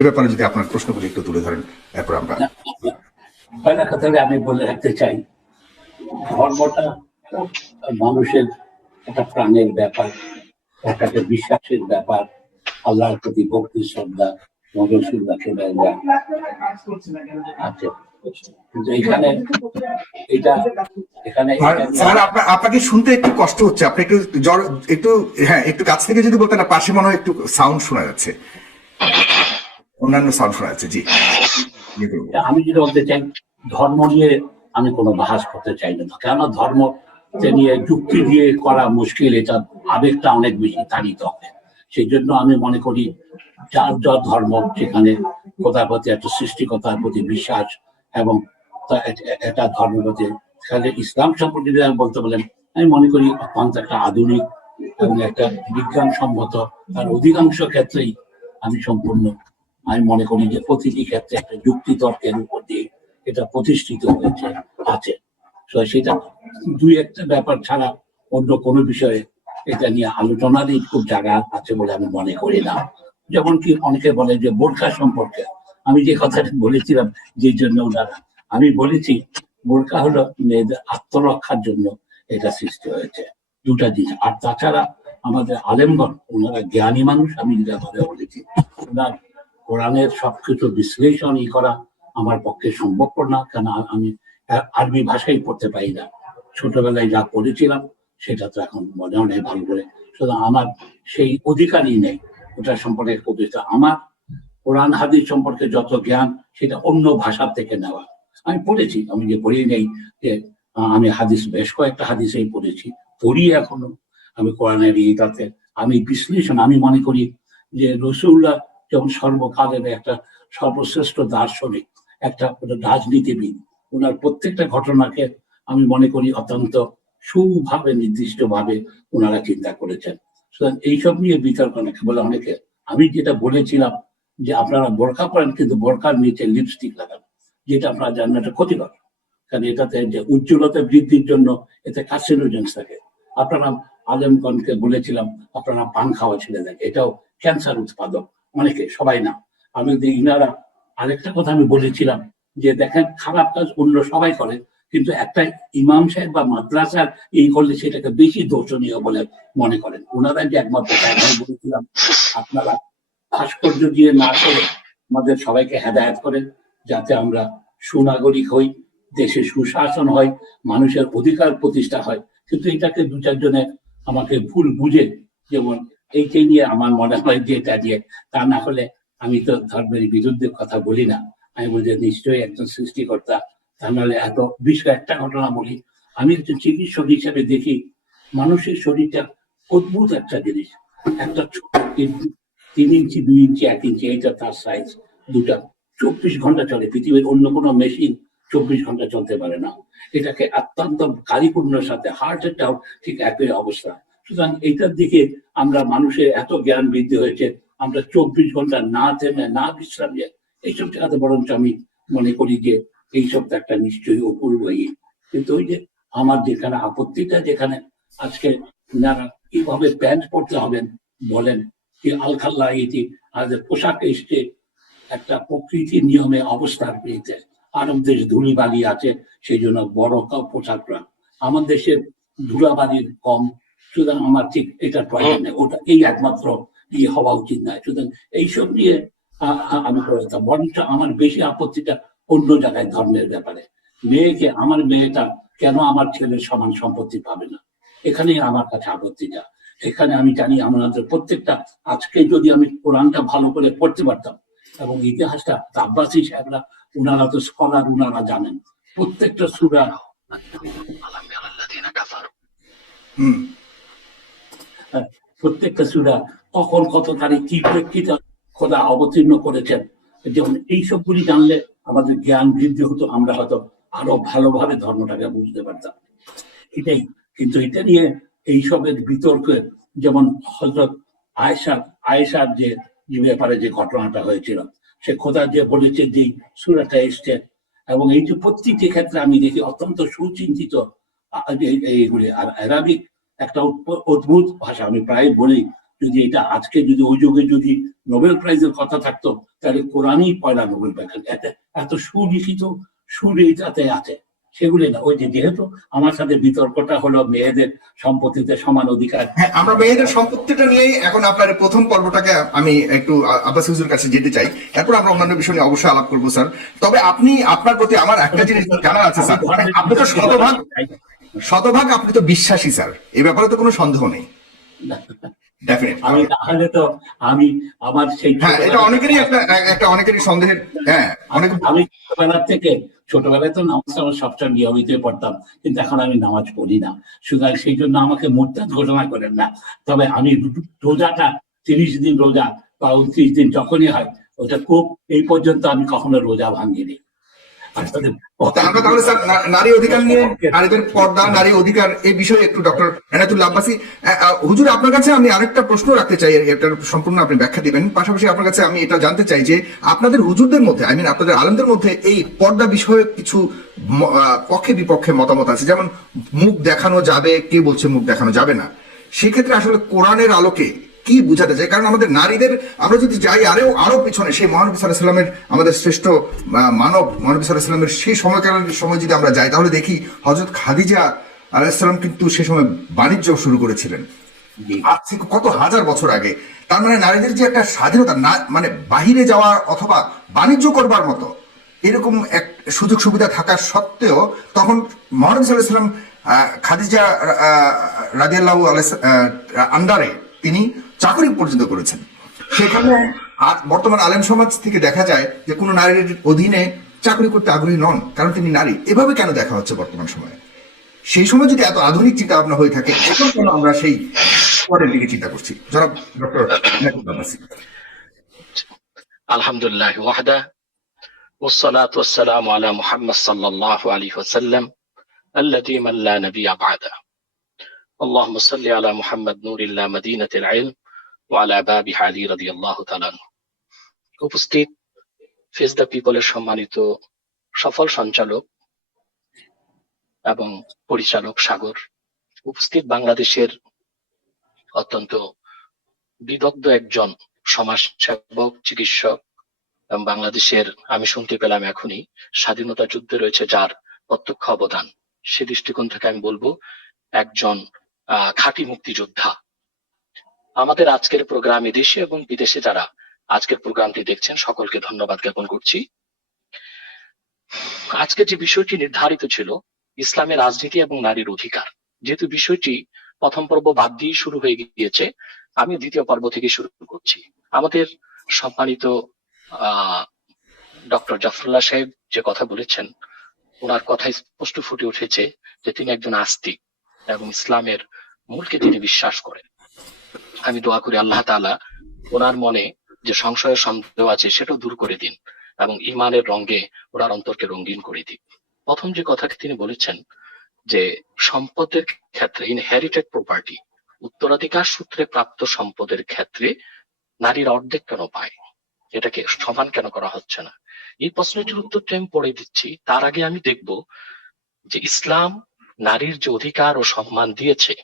এ ব্যাপারে যদি আপনার প্রশ্নগুলি একটু তুলে ধরেন, এরপর আমরা পয়লা কথাটা আমি বলে রাখতে চাই, ধর্মটা মানুষের একটা প্রাণের ব্যাপার, একটা বিশ্বাসের ব্যাপার, আল্লাহর প্রতি ভক্তি শ্রদ্ধা আছে। কিন্তু এখানে এটা এখানে স্যার আপনাকে শুনতে একটু কষ্ট হচ্ছে, আপনি একটু জ্বর একটু, হ্যাঁ একটু কাছ থেকে যদি বলতেন, না পাশে মনে হয় একটু সাউন্ড শোনা যাচ্ছে, অন্যান্য সাউন্ড শোনা যাচ্ছে। জি, আমি যদি বলতে চাই, ধর্ম নিয়ে আমি কোনো বাহাস করতে চাই না, কেন ধর্ম নিয়ে যুক্তি দিয়ে করা মুশকিল, এটা আবেগটা অনেক বেশি তাড়িত হবে। সেই জন্য আমি মনে করি যার যার ধর্ম, সেখানে খোদার প্রতি একটা সৃষ্টিকতার প্রতি বিশ্বাস এবং এটা ধর্মের প্রতি, ইসলাম সম্পর্কে যদি আমি বলতে বলেন, আমি মনে করি অত্যন্ত একটা আধুনিক এবং একটা বিজ্ঞানসম্মত, আর অধিকাংশ ক্ষেত্রেই আমি সম্পূর্ণ আমি মনে করি যে প্রতিটি ক্ষেত্রে একটা যুক্তি তর্কের উপর দিয়ে এটা প্রতিষ্ঠিত হয়েছে আছে। সেটা দুই একটা ব্যাপার ছাড়া অন্য কোনো বিষয়ে এটা নিয়ে আলোচনারই খুব জায়গা আছে বলে আমি মনে করি না। যেমন কি অনেকে বলে যে বোরখা সম্পর্কে আমি যে কথাটা বলেছিলাম, যে জন্য ওনারা, আমি বলেছি বোরখা হলো মেয়েদের আত্মরক্ষার জন্য এটা সৃষ্টি হয়েছে, দুটা জিনিস। আর তাছাড়া আমাদের আলেমগণ, ওনারা জ্ঞানী মানুষ, আমি যেটা ভাবে বলেছি, ওনার কোরআনের সবকিছু বিশ্লেষণই করা আমার পক্ষে সম্ভবপর না, কেন আমি আরবি ভাষাই পড়তে পারি না। ছোটবেলায় যা পড়েছিলাম সেটা তো এখন মনেও নেই ভালো করে, সুতরাং আমার সেই অধিকারই নেই ওটা সম্পর্কে প্রতিষ্ঠা। আমার কোরআন হাদিস সম্পর্কে যত জ্ঞান, সেটা অন্য ভাষার থেকে নেওয়া। আমি পড়েছি, আমি যে পড়ি নেই যে আমি হাদিস বেশ কয়েকটা হাদিসেই পড়েছি, পড়ি এখনো। আমি কোরআনের ইয়েটাতে আমি বিশ্লেষণ, আমি মনে করি যে রসুল্লাহ যেমন সর্বকালের একটা সর্বশ্রেষ্ঠ দার্শনিক, একটা রাজনীতিবিদ, ওনার প্রত্যেকটা ঘটনাকে আমি মনে করি অত্যন্ত সুভাবে নির্দিষ্টভাবে ওনারা চিন্তা করেছেন। সুতরাং এইসব নিয়ে বিতর্ক নাকি বলে অনেকে, আমি যেটা বলেছিলাম যে আপনারা বোরখা পরেন কিন্তু বোরখার নিচে লিপস্টিক লাগান, যেটা আপনারা জানেন এটা ক্ষতিকর, কারণ এটাতে যে উজ্জ্বলতা বৃদ্ধির জন্য এতে কার্সিনোজেন্স থাকে। আপনারা আলেমগণকে বলেছিলাম আপনারা পান খাওয়া ছেড়ে দেন, এটাও ক্যান্সার উৎপাদক, অনেকে, সবাই না। আমি ইনারা আরেকটা কথা আমি বলেছিলাম যে দেখেন, খারাপ কাজ অন্য সবাই করে, কিন্তু একটা ইমাম সাহেব বা মাদ্রাসার এই করলে সেটাকে বেশি দর্শনীয় বলে মনে করেন। ওনারা যে একমাত্র বলেছিলাম আপনারা ভাস্কর্য দিয়ে না করে আমাদের সবাইকে হেদায়েত করেন, যাতে আমরা সুনাগরিক হই, দেশে সুশাসন হয়, মানুষের অধিকার প্রতিষ্ঠা হয়। কিন্তু এটাকে দু চারজনে আমাকে ভুল বুঝে, যেমন এইটাই নিয়ে আমার মনে হয় যে এটা দিয়ে, তা না হলে আমি তো ধর্মের বিরুদ্ধে কথা বলি না। আমি বলি নিশ্চয়ই একজন সৃষ্টিকর্তা, তা নাহলে এত বিষয়। একটা ঘটনা বলি, আমি একজন চিকিৎসক হিসেবে দেখি মানুষের শরীরটা অদ্ভুত একটা জিনিস। একটা 3 ইঞ্চি 2 ইঞ্চি 1 ইঞ্চি, এইটা তার সাইজ, দুটা 24 ঘন্টা চলে। পৃথিবীর অন্য কোনো মেশিন 24 ঘন্টা চলতে পারে না। এটাকে অত্যন্ত কারিপূর্ণের সাথে, হার্টেরটাও ঠিক একই অবস্থা। সুতরাং এইটার দিকে আমরা, মানুষের এত জ্ঞান বৃদ্ধি হয়েছে, আমরা 24 ঘন্টা না থেমে না বিশ্রাম নিয়ে এইসব জায়গাতে, বরঞ্চ আমি মনে করি যে এইসব তো একটা নিশ্চয়ই অপূর্ব। কিন্তু ওই যে আমার যেখানে আপত্তিটা, যেখানে আজকে যারা কিভাবে প্যান্ট পরতে হবেন বলেন, কি আলখাল্লা ইতি, আমাদের পোশাক এসছে একটা প্রকৃতির নিয়মে অবস্থার পেয়েছে। আরব দেশ ধুলিবালি আছে, সেই জন্য বড় পোশাকরা, আমার দেশের ধুলাবালির কম, সুতরাং আমার ঠিক এটা প্রয়োজন নেই, ওটা এই একমাত্র ইয়ে হওয়া উচিত নয়। সুতরাং এইসব নিয়ে আমি করতাম, বরঞ্চ আমার বেশি আপত্তিটা অন্য জায়গায়, ধর্মের ব্যাপারে। মেয়েকে, আমার মেয়েটা কেন আমার ছেলের সমান সম্পত্তি পাবে না, এখানেই আমার কাছে আপত্তিটা। এখানে আমি জানি আমাদের প্রত্যেকটা, আজকে যদি আমি কোরআনটা ভালো করে পড়তে পারতাম এবং ইতিহাসটা, আব্বাসী সাহেবরা, উনারা তো স্কলার, উনারা জানেন প্রত্যেকটা সূরা, প্রত্যেকটা সূরা কখন কত তারিখ কি প্রেক্ষিতে খোদা অবতীর্ণ করেছেন, যেমন এইসবগুলি জানলে আমাদের জ্ঞান বৃদ্ধি হতো, আমরা হয়তো আরো ভালোভাবে ধর্মটাকে বুঝতে পারতাম। এটাই। কিন্তু এটা নিয়ে এইসবের বিতর্কের, যেমন হযরত আয়েশার যে ব্যাপারে যে ঘটনাটা হয়েছিল, সে খোদা যে বলেছে যে সূরাটা এসছে, এবং এই যে প্রত্যেকটি ক্ষেত্রে আমি দেখি অত্যন্ত সুচিন্তিত এইগুলি। আর আরবিক একটা অদ্ভুত ভাষা, আমি প্রায় বলি যদি এটা আজকে যদি ওই যুগে যদি নোবেল প্রাইজের কথা থাকতো, তাহলে কোরআনই পয়লা নোবেল প্রাইজ। এত সুলিখিত সুর এইটাতে আছে, সেগুলি না। ওই যে যেহেতু আমার সাথে বিতর্কটা হলো মেয়েদের সম্পত্তিতে সমান অধিকার। হ্যাঁ, আমরা মেয়েদের সম্পত্তিটা নিয়েই এখন আপনার প্রথম পর্বটাকে আমি একটু আব্বাস হুজুর কাছে যেতে চাই, তারপর আমরা অন্যান্য বিষয় নিয়ে অবশ্যই আলাপ করবো স্যার। তবে আপনি, আপনার প্রতি আমার একটা জিনিস জানা আছে স্যার, আপনি তো শতভাগ আপনি তো বিশ্বাসী স্যার, এই ব্যাপারে তো কোনো সন্দেহ নেই। আমি তাহলে তো আমি আমার সেই হ্যাঁ, এটা অনেকেরই একটা অনেকেরই সন্দেহের। হ্যাঁ, অনেক। আমি ছোটবেলায় তো নামাজ আমার সবসময় নিয়মিত পড়তাম, কিন্তু এখন আমি নামাজ পড়ি না। সুতরাং সেই জন্য আমাকে মুরতাদ ঘোষণা করেন না। তবে আমি রোজাটা 30 দিন রোজা বা 29 দিন যখনই হয়, ওটা খুব এই পর্যন্ত আমি কখনো রোজা ভাঙিনি। আমরা তাহলে স্যার নারী অধিকার নিয়ে, নারীদের পর্দা, নারী অধিকার এই বিষয়ে একটু ডক্টর এনায়েতুল্লাহ আব্বাসী হুজুর আপনার কাছে আমি আরেকটা প্রশ্ন রাখতে চাই, এটার সম্পূর্ণ আপনি ব্যাখ্যা দিবেন। পাশাপাশি আপনার কাছে আমি এটা জানতে চাই যে আপনাদের হুজুরদের মধ্যে, আপনাদের আলেমদের মধ্যে এই পর্দা বিষয়ে কিছু পক্ষে বিপক্ষে মতামত আছে, যেমন মুখ দেখানো যাবে, কে বলছে মুখ দেখানো যাবে না। সেক্ষেত্রে আসলে কোরআনের আলোকে কি বুঝাতে চাই? কারণ আমাদের নারীদের, আমরা যদি যাই আরো পিছনে, সেই মহানবী সাল্লাল্লাহু আলাইহি ওয়াসাল্লামের, আমাদের শ্রেষ্ঠ মানব মহানবী সাল্লাল্লাহু আলাইহি ওয়াসাল্লামের সেই সময়কালের সময় যদি আমরা যাই, তাহলে দেখি হযরত খাদিজা আলাইহিস সালাম কিন্তু সেই সময় বাণিজ্য শুরু করেছিলেন, আজ থেকে কত হাজার বছর আগে। তার মানে নারীদের যে একটা স্বাধীনতা, মানে বাহিরে যাওয়া অথবা বাণিজ্য করবার মতো এরকম এক সুযোগ সুবিধা থাকা সত্ত্বেও, তখন মহানবী সাল্লাল্লাহু আলাইহি ওয়াসাল্লাম খাদিজা রাদিয়াল্লাহু আন্ডারে তিনি চাকরি পর্যন্ত করেছেন। সেখানে বর্তমান আলেম সমাজ থেকে দেখা যায় যে কোনো নারীর অধীনে চাকরি করতে আগ্রহী নন, কারণ তিনি নারী। এভাবে কেন দেখা হচ্ছে বর্তমান সময়ে? সেই সময় যদি এত আধুনিক চিন্তা ভাবনা হয়ে থাকে, এখন কেন আমরা সেই পরের দিকে চিন্তা করছি? জনাব ডক্টর এনায়েতুল্লাহ আব্বাসী। আলহামদুলিল্লাহ ওয়াহদা ওয়াসসালাতু ওয়াসসালামু আলা মুহাম্মদ সাল্লাল্লাহু আলাইহি ওয়াসাল্লাম আল্লাযী মান লা নাবিয়্যা বা'দা। আল্লাহুম্মা সাল্লি আলা মুহাম্মদ নূরিল্লাহ মদিনাতিল ইলম ওয়া আলা বাবিহি আলী রাদিয়াল্লাহু তাআলা। উপস্থিত ফেস দ্য পিপলের সম্মানিত সফল সঞ্চালক এবং পরিচালক সাগর, উপস্থিত বাংলাদেশের অত্যন্ত বিদগ্ধ একজন সমাজসেবক, চিকিৎসক এবং বাংলাদেশের, আমি শুনতে পেলাম এখনই, স্বাধীনতা যুদ্ধে রয়েছে যার প্রত্যক্ষ অবদান, সে দৃষ্টিকোণ থেকে আমি বলবো একজন খাঁটি মুক্তিযোদ্ধা। আমাদের আজকের প্রোগ্রামে দেশে এবং বিদেশে যারা আজকের প্রোগ্রামটি দেখছেন, সকলকে ধন্যবাদ জ্ঞাপন করছি। আজকে যে বিষয়টি নির্ধারিত ছিল, ইসলামের রাজনীতি এবং নারীর অধিকার, যেহেতু বিষয়টি প্রথম পর্ব বাদ দিয়ে শুরু হয়ে গিয়েছে, আমি দ্বিতীয় পর্ব থেকে শুরু করছি। আমাদের সম্মানিত ডক্টর জাফরুল্লাহ সাহেব যে কথা বলেছেন, ওনার কথায় স্পষ্ট ফুটে উঠেছে যে তিনি একজন আস্তিক এবং ইসলামের মূলকে তিনি বিশ্বাস করেন। আমি দোয়া করি আল্লাহ তাআলা ওনার মনে যে সংশয় সন্দেহ আছে সেটাও দূর করে দিন এবং ইমানের রঙে ওনার অন্তরকে রঙিন করে দিন। প্রথম যে কথাটি তিনি বলেছেন যে সম্পদের ক্ষেত্রে, ইনহেরিটেড প্রপার্টি, উত্তরাধিকার সূত্রে প্রাপ্ত সম্পদের ক্ষেত্রে নারীর অর্ধেক কেন পায়, এটাকে সমান কেন করা হচ্ছে না? এই প্রশ্নটির উত্তরটা আমি পড়ে দিচ্ছি। তার আগে আমি দেখব যে ইসলাম নারীর যে অধিকার ও সম্মান দিয়েছে,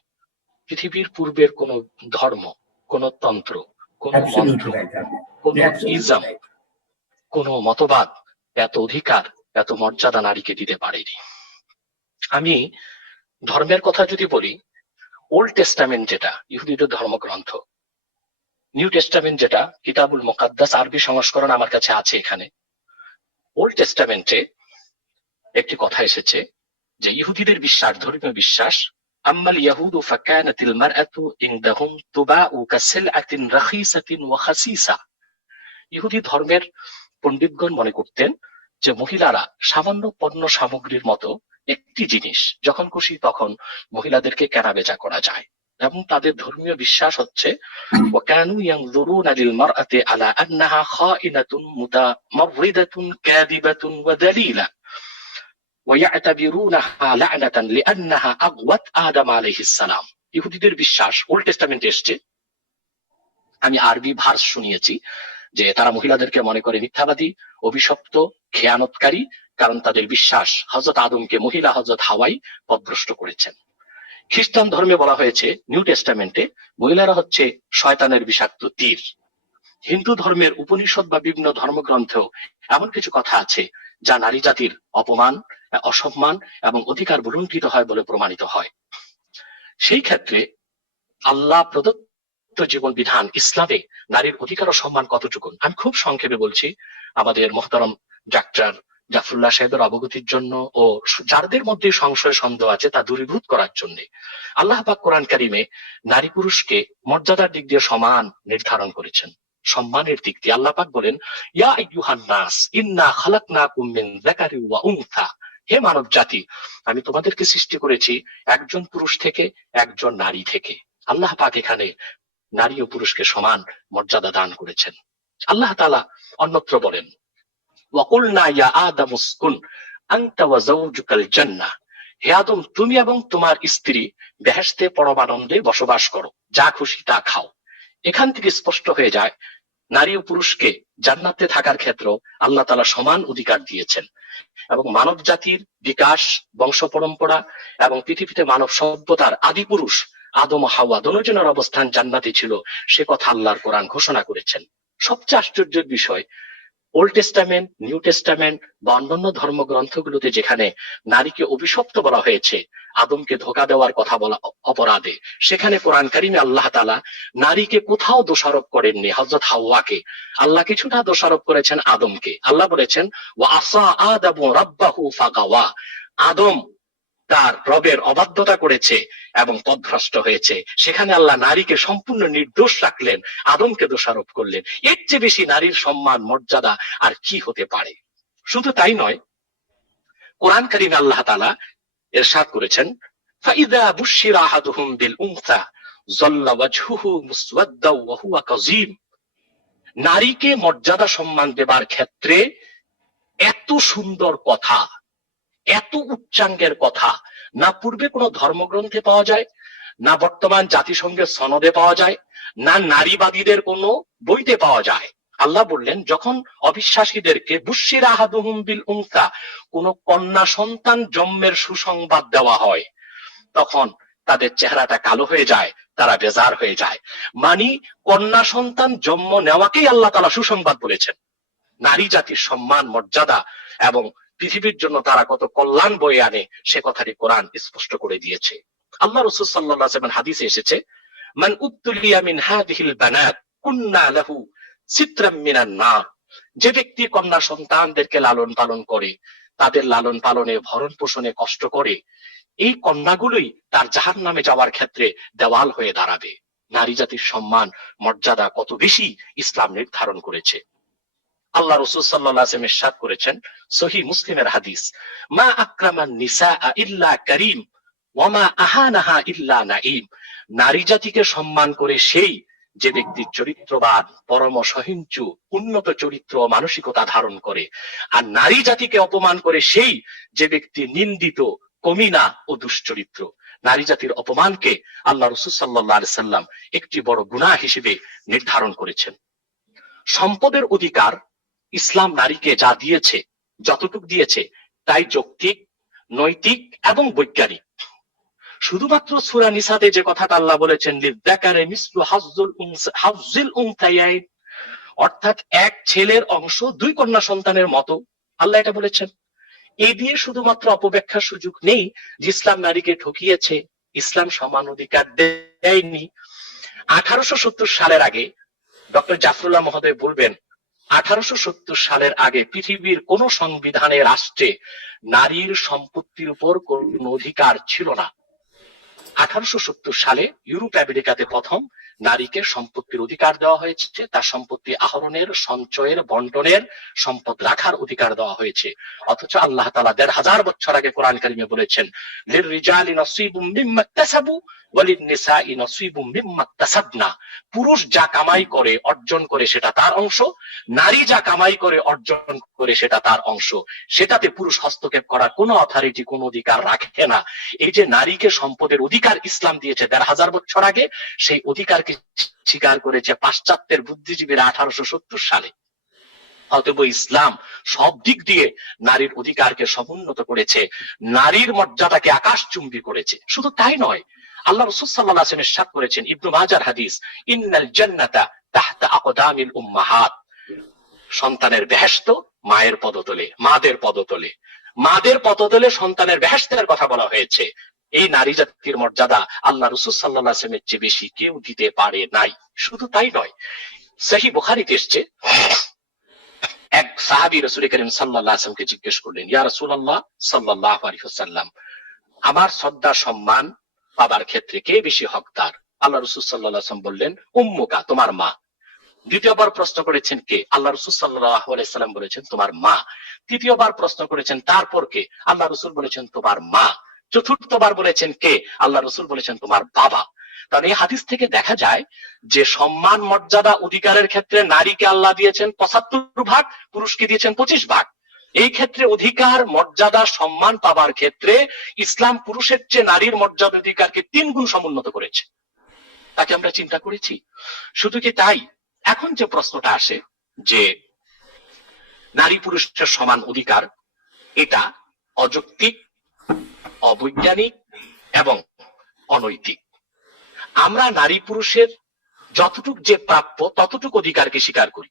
পৃথিবীর পূর্বের কোন ধর্ম, কোন তন্ত্র, কোন মন্ত্র, কোন ইসলাম, কোন মতবাদ এত অধিকার, এত মর্যাদা নারীকে দিতে পারেনি। আমি ধর্মের কথা যদি বলি, ওল্ড টেস্টামেন্ট যেটা ইহুদিদের ধর্মগ্রন্থ, নিউ টেস্টামেন্ট যেটা কিতাবুল মুকাদ্দাস, আরবি সংস্করণ আমার কাছে আছে এখানে। ওল্ড টেস্টামেন্টে একটি কথা এসেছে যে ইহুদিদের বিশ্বাস, ধর্মীয় বিশ্বাস, আম্মাল ইয়াহুদু ফাকানাতিল মারআতু ইনদাহুম তুবাউ কাসিলআতিন রাখিসাতিন ওয়া খাসিসা। ইহুদি ধর্মের পণ্ডিতগণ মনে করতেন যে মহিলারা সামান্য পণ্য সামগ্রীর মতো একটি জিনিস, যখন খুশি তখন মহিলাদেরকে কেনাবেচা করা যায়। এবং তাদের ধর্মীয় বিশ্বাস হচ্ছে ওয়াকানু ইয়ানজুরুনা লিল মারআতি আলা আন্নাহা খাইনাতুন মুতামাররিদাতুন কাযিবাতুন ওয়া দালিলা ওয়া ইয়াতাবিরুনাহা লা'নাতান লিআন্নাহা আগওয়াত আদম আলাইহিস সালাম। ইহুদিদের বিশ্বাস ওল্ড টেস্টামেন্টে এসেছে, আমি আরবি ভার্স শুনিয়েছি, যে তারা মহিলাদেরকে মনে করে মিথ্যাবাদী, অভিশপ্ত, খেয়ানতকারী, কারণ তাদের বিশ্বাস হযরত আদমকে মহিলা হযরত হাওয়াই পথভ্রষ্ট করেছেন। খ্রিস্টান ধর্মে বলা হয়েছে নিউ টেস্টামেন্টে মহিলারা হচ্ছে শয়তানের বিষাক্ত তীর। হিন্দু ধর্মের উপনিষদ বা বিভিন্ন ধর্মগ্রন্থেও এমন কিছু কথা আছে যা নারী জাতির অপমান, অসম্মান এবং অধিকার বলুণ্ঠিত হয় বলে প্রমাণিত হয়। সেই ক্ষেত্রে আল্লাহ প্রদত্ত জীবন বিধান ইসলামে নারীর অধিকার ও সম্মান কতটুকু, আমি খুব সংক্ষেপে বলছি আমাদের মোহতারম ডাক্তার জাফরুল্লাহ সাহেবের অবগতির জন্য ও যাদের মধ্যে সংশয় সন্দেহ আছে তা দূরীভূত করার জন্য। আল্লাহ পাক কোরআন কারিমে নারী পুরুষকে মর্যাদার দিক দিয়ে সমান নির্ধারণ করেছেন। সম্মানের দিক দিয়ে আল্লাহ পাক বলেন, ইয়া আইয়ুহান নাস ইন্না খালাকনাকুম মিন যাকারি ওয়া উনসা, হে মানব জাতি, আমি তোমাদেরকে সৃষ্টি করেছি একজন পুরুষ থেকে একজন নারী থেকে। আল্লাহ পাক এখানে নারী ও পুরুষকে সমান মর্যাদা দান করেছেন। আল্লাহ তাআলা অন্যত্র বলেন, ওয়াকুলনা ইয়া আদাম উসকুন আনতা ওয়া যাওজুকাল জান্নাহ, হে আদম, তুমি এবং তোমার স্ত্রী বেহেশতে পরমানন্দে বসবাস করো, যা খুশি তা খাও। এখান থেকে স্পষ্ট হয়ে যায় নারী ও পুরুষকে জান্নাতে থাকার ক্ষেত্রে আল্লাহ তাআলা সমান অধিকার দিয়েছেন এবং মানব জাতির বিকাশ, বংশ পরম্পরা এবং পৃথিবীতে মানব সভ্যতার আদি পুরুষ আদম ও হাওয়া দুজনের অবস্থান জান্নাতে ছিল, সে কথা আল্লাহর কোরআন ঘোষণা করেছেন। সবচেয়ে আশ্চর্যের বিষয়, ওল্ড টেস্টামেন্ট, নিউ টেস্টামেন্ট বা অন্যান্য ধর্মগ্রন্থগুলোতে যেখানে নারীকে অভিশপ্ত বলা হয়েছে আদমকে ধোঁকা দেওয়ার কথা বলা অপরাধে, সেখানে কোরআন কারিমে আল্লাহ তাআলা নারীকে কোথাও দোষারোপ করেননি হযরত হাওয়াকে, আল্লাহ কিছুটা দোষারোপ করেছেন আদমকে। আল্লাহ বলেছেন, ওয়া আসা আদামু রাব্বাহু ফাগাওয়া, আদম তার রবের অবাধ্যতা করেছে এবং পথভ্রষ্ট হয়েছে। সেখানে আল্লাহ নারীকে সম্পূর্ণ নির্দোষ রাখলেন, আদমকে দোষারোপ করলেন। এর চেয়ে বেশি নারীর সম্মান মর্যাদা আর কি হতে পারে? শুধু তাই নয়, কোরআন কারিমে আল্লাহ তাআলা ইরশাদ করেছেন, ফাইযা বুশিরা আহাদুহুম বিল উনসা যাল্লা ওয়াজহুহু মুসওয়াদ্দাও ওয়া হুয়া কাযীম, নারীকে মর্যাদা সম্মান দেবার ক্ষেত্রে এত সুন্দর কথা, এত উচ্চাঙ্গের কথা না পূর্বে কোনো ধর্মগ্রন্থে পাওয়া যায়, না বর্তমান জাতিসংঘের সনদে পাওয়া যায়, না নারীবাদীদের কোনো বইতে পাওয়া যায়। আল্লাহ বললেন, যখন অবিশ্বাসীদেরকে বুশিরা আহাদুহুম বিল উনসা, কোন কন্যা সন্তান জন্মের সুসংবাদ দেওয়া হয়, তখন তাদের চেহারাটা কালো হয়ে যায়, তারা বেজার হয়ে যায়। মানে কন্যা সন্তান জন্ম নেওয়াকেই আল্লাহ তাআলা সুসংবাদ বলেছেন। নারী জাতির সম্মান, মর্যাদা এবং পৃথিবীর জন্য তারা কত কল্যাণ বয়ে আনে সে কথাটি কোরআন স্পষ্ট করে দিয়েছে। আল্লাহ রাসূল সাল্লাল্লাহু আলাইহি ওয়াসাল্লাম হাদিসে এসেছে, মান উবতুলিয়া মিন হাযিহিল বানাত কুন্না লাহু সিতরাম মিনান নার, যে ব্যক্তি কন্যা সন্তানদেরকে লালন পালন করে, তাদের লালন পালনে, ভরণ পোষণে কষ্ট করে, এই কন্যাগুলোই তার জাহান্নামে যাওয়ার ক্ষেত্রে দেওয়াল হয়ে দাঁড়াবে। নারী জাতির সম্মান, মর্যাদা কত বেশি ইসলাম নির্ধারণ করেছে। আল্লাহ রাসূল সাল্লাল্লাহু আলাইহি ওয়াসাল্লাম ইরশাদ করেছেন, সহিহ মুসলিমের হাদিস, মা আকরামান নিসা ইল্লা কারীম ওয়া মা আহানাহা ইল্লা নাঈম, নারী জাতিকে সম্মান করে সেই যে ব্যক্তি চরিত্রবান, পরম সহিষ্ণু, উন্নত চরিত্র ও মানসিকতা ধারণ করে, আর নারী জাতিকে অপমান করে সেই যে ব্যক্তি নিন্দিত, কমিনা ও দুশ্চরিত্র। নারী জাতির অপমানকে আল্লাহ রাসূল সাল্লাল্লাহু আলাইহি ওয়াসাল্লাম একটি বড় গুনাহ হিসেবে নির্ধারণ করেছেন। সম্পদের অধিকার ইসলাম নারীকে যা দিয়েছে, যতটুকু দিয়েছে, তাই যৌক্তিক, নৈতিক এবং বৈজ্ঞানিক। শুধুমাত্র সূরা নিসাতে যে কথাটা আল্লাহ বলেছেন, লিযাকারি মিসলু হাজ্জিল উনসায়াইন, অর্থাৎ এক ছেলের অংশ দুই কন্যা সন্তানের মতো, আল্লাহ এটা বলেছেন। এই দিয়ে শুধুমাত্র অপব্যাখ্যার সুযোগ নেই যে ইসলাম নারীকে ঠকিয়েছে, ইসলাম সমান অধিকার দেয়নি। 1870 সালের আগে ডক্টর জাফরুল্লাহ মহোদয় বলবেন, 1870 সালের আগে পৃথিবীর কোন সংবিধানে, রাষ্ট্রে নারীর সম্পত্তির উপর কোন অধিকার ছিল না। 1870 সালে ইউরোপ আমেরিকাতে প্রথম নারীকে সম্পত্তির অধিকার দেওয়া হয়েছে, তার সম্পত্তি আহরণের, সঞ্চয়ের, বন্টনের, সম্পদ রাখার অধিকার দেওয়া হয়েছে। অথচ আল্লাহ তাআলা 1500 বছর আগে কোরআন কারিমে বলেছেন, লিররিজালি নসীবুম মিম্মা ইকতাসাবু ওয়া লিন-নিসাই নসীবুম মিম্মা ইকতাসাবনা, পুরুষ যা কামাই করে, অর্জন করে, সেটা তার অংশ, নারী যা কামাই করে, অর্জন করে, সেটা তার অংশ। সেটাতে পুরুষ হস্তক্ষেপ করার কোনো অথরিটি, কোনো অধিকার রাখে না। এই যে নারীকে সম্পদের অধিকার ইসলাম দিয়েছে 1500 বছর আগে, সেই অধিকারকে স্বীকার করেছে পাশ্চাত্যের বুদ্ধিজীবীরা 1870 সালে। অতএব ইসলাম সব দিক দিয়ে নারীর অধিকারকে সমুন্নত করেছে, নারীর মর্যাদাকে আকাশচুম্বী করেছে। শুধু তাই নয়, আল্লাহ রাসূল সাল্লাল্লাহু আলাইহি ওয়াসাল্লাম ইরশাদ করেছেন, ইবনে মাজার হাদিস, ইন্নাল জান্নাতা তাহতা আকদামিল উম্মাহাত, সন্তানের বেহেশত মায়ের পদতলে, মাদের পদতলে, মাদের পদতলে সন্তানের বেহেশতের কথা বলা হয়েছে। এই নারী জাতির মর্যাদা আল্লাহ রাসূল সাল্লাল্লাহু আলাইহি ওয়াসাল্লামের চেয়ে বেশি কেউ দিতে পারে নাই। শুধু তাই নয়, সহিহ বুখারীতে এসেছে, এক সাহাবী রাসূল করিম সাল্লাল্লাহু আলাইহি ওয়াসাল্লামকে জিজ্ঞেস করলেন, ইয়া রাসূলুল্লাহ সাল্লাল্লাহু আলাইহি ওয়াসাল্লাম, আমার শ্রদ্ধা সম্মান পাবার ক্ষেত্রে কে বেশি হকদার? আল্লাহ রাসূল সাল্লাল্লাহু আলাইহি ওয়াসাল্লাম বললেন, উম্মুকা, তোমার মা। দ্বিতীয়বার প্রশ্ন করেছেন কে? আল্লাহ রাসূল সাল্লাল্লাহু আলাইহি ওয়াসাল্লাম বলেছেন, তোমার মা। তৃতীয়বার প্রশ্ন করেছেন, তারপর কে? আল্লাহ রাসূল বলেছেন, তোমার মা। চতুর্থবার বলেছেন কে? আল্লাহ রাসূল বলেছেন, তোমার বাবা। কারণ এই হাদিস থেকে দেখা যায় যে সম্মান মর্যাদা অধিকারের ক্ষেত্রে নারীকে আল্লাহ দিয়েছেন ৭৫ ভাগ, পুরুষকে দিয়েছেন ২৫ ভাগ। এই ক্ষেত্রে অধিকার মর্যাদা সম্মান পাবার ক্ষেত্রে ইসলাম পুরুষের চেয়ে নারীর মর্যাদা অধিকারকে ৩ গুণ সমুন্নত করেছে। তাকে আমরা চিন্তা করেছি? শুধু কি তাই, এখন যে প্রশ্নটা আসে যে নারী পুরুষের সমান অধিকার, এটা অযৌক্তিক, অবৈজ্ঞানিক এবং অনৈতিক। আমরা নারী পুরুষের যতটুক যে প্রাপ্য ততটুক অধিকারকে স্বীকার করি।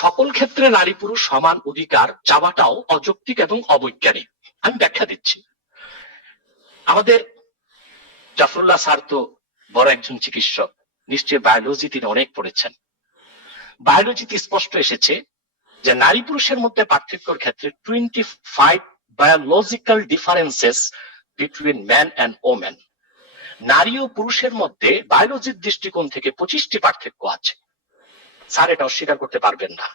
সকল ক্ষেত্রে নারী পুরুষ সমান অধিকার চাওয়াটাও অযৌক্তিক এবং অবৈজ্ঞানিক। আমি ব্যাখ্যা দিচ্ছি। আমাদের জাফরুল্লাহ স্যার তো বড় একজন চিকিৎসক, নিশ্চয়ই বায়োলজি তিনি অনেক পড়েছেন। বায়োলজিতে স্পষ্ট এসেছে যে নারী পুরুষের মধ্যে পার্থক্যের ক্ষেত্রে 25 biological differences between man and woman. নারী ও পুরুষের মধ্যে বায়োলজির দৃষ্টিকোণ থেকে 25টি পার্থক্য আছে। স্যার এটা অস্বীকার করতে পারবেন না।